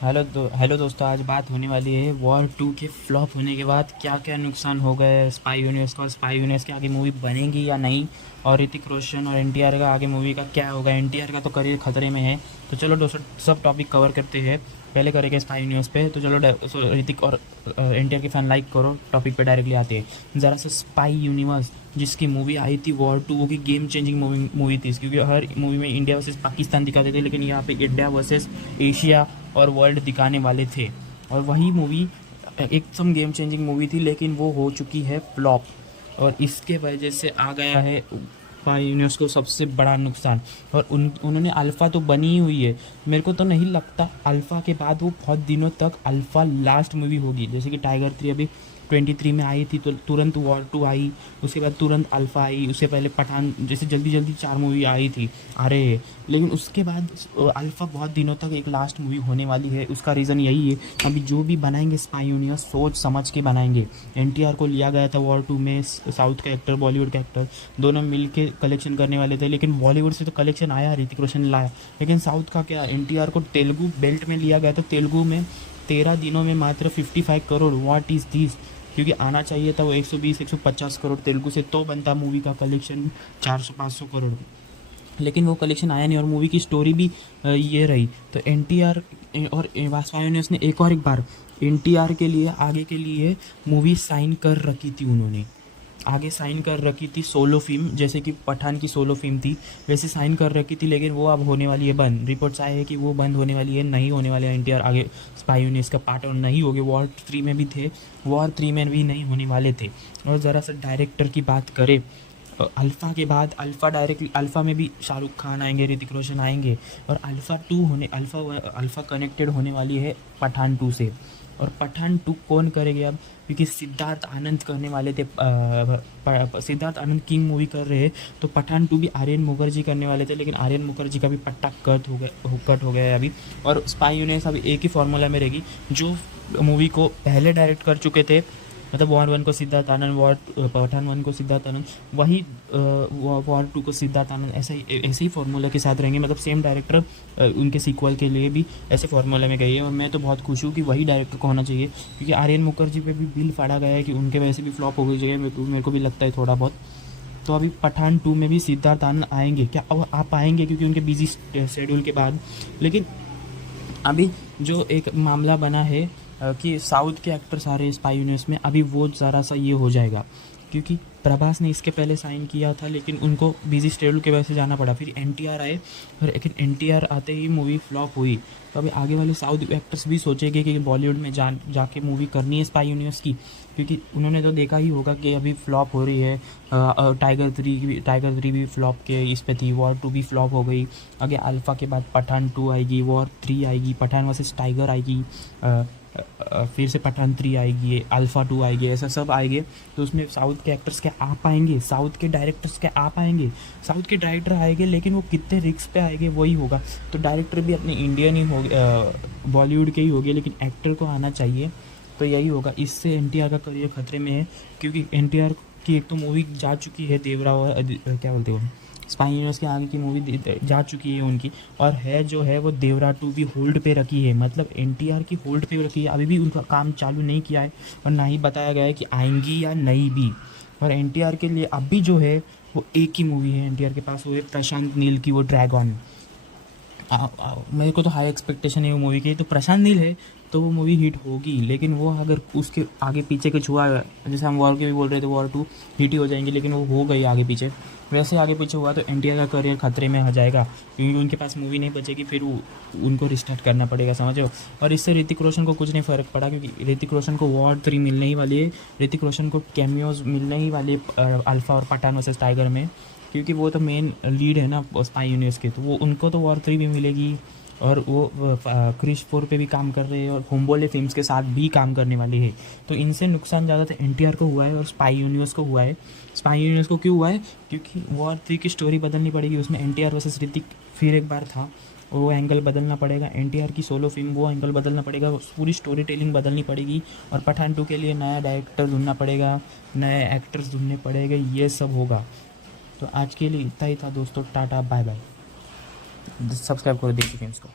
Hello दोस्तों, आज बात होने वाली है वॉर 2 के फ्लॉप होने के बाद क्या क्या नुकसान हो गए स्पाई यूनिवर्स का, और स्पाई यूनिवर्स की आगे मूवी बनेगी या नहीं, और ऋतिक रोशन और एनटीआर का आगे मूवी का क्या होगा। एनटीआर का तो करियर खतरे में है। तो चलो दोस्तों, सब टॉपिक कवर करते हैं। पहले करेंगे स्पाई यूनिवर्स पे। तो चलो ऋतिक और एनटीआर के फैन लाइक करो, टॉपिक पे डायरेक्टली आते हैं ज़रा सा। स्पाई यूनिवर्स जिसकी मूवी आई थी वॉर 2, वो की गेम चेंजिंग मूवी थी, क्योंकि हर मूवी में इंडिया वर्सेस पाकिस्तान दिखाते थे, लेकिन यहाँ पे इंडिया वर्सेस एशिया और वर्ल्ड दिखाने वाले थे। और वही मूवी एकदम गेम चेंजिंग मूवी थी, लेकिन वो हो चुकी है फ्लॉप। और इसके वजह से आ गया है यूनिवर्स को सबसे बड़ा नुकसान। और उन्होंने अल्फ़ा तो बनी ही हुई है। मेरे को तो नहीं लगता अल्फ़ा के बाद वो बहुत दिनों तक अल्फ़ा लास्ट मूवी होगी। जैसे कि टाइगर 3 अभी 23 में आई थी, तो तुरंत वॉर 2 आई, उसके बाद तुरंत अल्फ़ा आई, उससे पहले पठान, जैसे जल्दी जल्दी 4 मूवी आई थी आ रहे हैं। लेकिन उसके बाद अल्फ़ा बहुत दिनों तक एक लास्ट मूवी होने वाली है। उसका रीज़न यही है, अभी जो भी बनाएंगे स्पाई यूनिवर्स सोच समझ के बनाएंगे। एनटीआर को लिया गया था वॉर 2 में, साउथ का एक्टर बॉलीवुड का एक्टर, दोनों मिल के कलेक्शन करने वाले थे। लेकिन बॉलीवुड से तो कलेक्शन आया, ऋतिक रोशन लाया, लेकिन साउथ का क्या, एनटीआर को तेलुगु बेल्ट में लिया गया। तो तेलुगु में 13 दिनों में मात्र 55 करोड़, व्हाट इज़ दिस। क्योंकि आना चाहिए था वो 120-150 करोड़ तेलुगु से, तो बनता मूवी का कलेक्शन 400-500 करोड़। लेकिन वो कलेक्शन आया नहीं, और मूवी की स्टोरी भी ये रही। तो एनटीआर और वासवानी ने उसने एक बार एनटीआर के लिए आगे के लिए मूवी साइन कर रखी थी। उन्होंने आगे साइन कर रखी थी सोलो फिल्म, जैसे कि पठान की सोलो फिल्म थी वैसे साइन कर रखी थी। लेकिन वो अब होने वाली है बंद। रिपोर्ट्स आए हैं कि वो बंद होने वाली है, नहीं होने वाले एनटीआर आगे स्पाई यूनिवर्स का पार्ट और नहीं हो गए। वॉर 3 में भी थे, वॉर 3 में भी नहीं होने वाले थे। और ज़रा सा डायरेक्टर की बात करें, अल्फ़ा के बाद अल्फ़ा में भी शाहरुख खान आएंगे, ऋतिक रोशन आएंगे। और अल्फ़ा कनेक्टेड होने वाली है पठान 2 से। और पठान 2 कौन करेंगे अब, क्योंकि सिद्धार्थ आनंद करने वाले थे। सिद्धार्थ आनंद किंग मूवी कर रहे हैं, तो पठान 2 भी आर्यन मुखर्जी करने वाले थे, लेकिन आर्यन मुखर्जी का भी पट्टा कट हो गया है अभी। और स्पाई यूनिवर्स अभी एक ही फार्मूला में रहेगी, जो मूवी को पहले डायरेक्ट कर चुके थे, मतलब वॉर 1 को सिद्धार्थ आनंद, पठान 1 को सिद्धार्थ आनंद, वही वॉर 2 को सिद्धार्थ आनंद, ऐसे ही फार्मूला के साथ रहेंगे। मतलब सेम डायरेक्टर उनके सीक्वल के लिए भी ऐसे फार्मूला में गई है। और मैं तो बहुत खुश हूँ कि वही डायरेक्टर को होना चाहिए, क्योंकि आर्यन मुखर्जी पे भी बिल फाड़ा गया है कि उनके वैसे भी फ्लॉप हो गई जगह। मेरे को भी लगता है थोड़ा बहुत। तो अभी पठान 2 में भी सिद्धार्थ आनंद आएंगे क्या, अब आप आएंगे, क्योंकि उनके बिजी शेड्यूल के बाद। लेकिन अभी जो एक मामला बना है कि साउथ के एक्टर सारे स्पाई यूनिवर्स में, अभी वो ज़रा सा ये हो जाएगा, क्योंकि प्रभास ने इसके पहले साइन किया था, लेकिन उनको बिजी शेड्यूल की वजह से जाना पड़ा। फिर एनटीआर आए, और लेकिन एनटीआर आते ही मूवी फ्लॉप हुई। तो अभी आगे वाले साउथ एक्टर्स भी सोचेंगे कि बॉलीवुड में जाके मूवी करनी है स्पाई यूनिवर्स की, क्योंकि उन्होंने तो देखा ही होगा कि अभी फ्लॉप हो रही है। टाइगर 3 भी फ्लॉप के इस पे थी, वॉर 2 भी फ्लॉप हो गई। आगे अल्फ़ा के बाद पठान 2 आएगी, वॉर 3 आएगी, पठान वर्सेस टाइगर आएगी, फिर से पठान 3 आएगी, अल्फ़ा 2 आएगी, ऐसा सब आएंगे। तो उसमें साउथ के एक्टर्स क्या आ पाएंगे, साउथ के डायरेक्टर्स क्या आ पाएंगे, साउथ के डायरेक्टर आएंगे, लेकिन वो कितने रिस्क पे आएंगे वही होगा। तो डायरेक्टर भी अपने इंडियन ही हो, बॉलीवुड के ही हो गए, लेकिन एक्टर को आना चाहिए। तो यही होगा, इससे एनटीआर का करियर खतरे में है। क्योंकि एनटीआर की एक तो मूवी जा चुकी है, देवरा, और क्या बोलते हो, स्पाई यूनिवर्स के आगे की मूवी जा चुकी है उनकी, और है जो है वो देवरा 2 भी होल्ड पे रखी है। मतलब एनटीआर की होल्ड पे रखी है, अभी भी उनका काम चालू नहीं किया है, और ना ही बताया गया है कि आएंगी या नहीं भी। और एनटीआर के लिए अभी जो है वो एक ही मूवी है एनटीआर के पास, वो है प्रशांत नील की, वो ड्रैगन। मेरे को तो हाई एक्सपेक्टेशन है वो मूवी की। तो प्रशांत नील है तो वो मूवी हिट होगी, लेकिन वो अगर उसके आगे पीछे कुछ हुआ, जैसे हम वॉर के भी बोल रहे थे वॉर 2 हिट ही हो जाएंगे, लेकिन वो हो गई आगे पीछे, वैसे आगे पीछे हुआ तो एनटीआर का करियर खतरे में आ जाएगा, क्योंकि उनके पास मूवी नहीं बचेगी, फिर उनको रिस्टार्ट करना पड़ेगा, समझो। और इससे ऋतिक रोशन को कुछ नहीं फ़र्क पड़ा, क्योंकि ऋतिक रोशन को वॉर 3 मिलने ही वाली है, ऋतिक रोशन को कैमियोज मिलने ही वाली है अल्फ़ा और पठान वर्सेस टाइगर में, क्योंकि वो तो मेन लीड है ना स्पाई यूनिवर्स के। तो वो उनको तो वॉर 3 भी मिलेगी, और वो क्रिश 4 पे भी काम कर रहे हैं, और होम्बोले फिल्म्स के साथ भी काम करने वाले हैं। तो इनसे नुकसान ज़्यादातर एनटीआर को हुआ है, और स्पाई यूनिवर्स को हुआ है। स्पाई यूनिवर्स को क्यों हुआ है, क्योंकि वॉर 3 की स्टोरी बदलनी पड़ेगी, उसमें एनटीआर वर्सेस ऋतिक फिर एक बार था, वो एंगल बदलना पड़ेगा। एनटीआर की सोलो फिल्म, वो एंगल बदलना पड़ेगा, पूरी स्टोरी टेलिंग बदलनी पड़ेगी। और पठान 2 के लिए नया डायरेक्टर ढूंढना पड़ेगा, नए एक्टर्स ढूंढने पड़ेंगे, ये सब होगा। तो आज के लिए इतना ही था दोस्तों, टाटा बाय बाय। सब्सक्राइब करो देसी फिल्म्स को।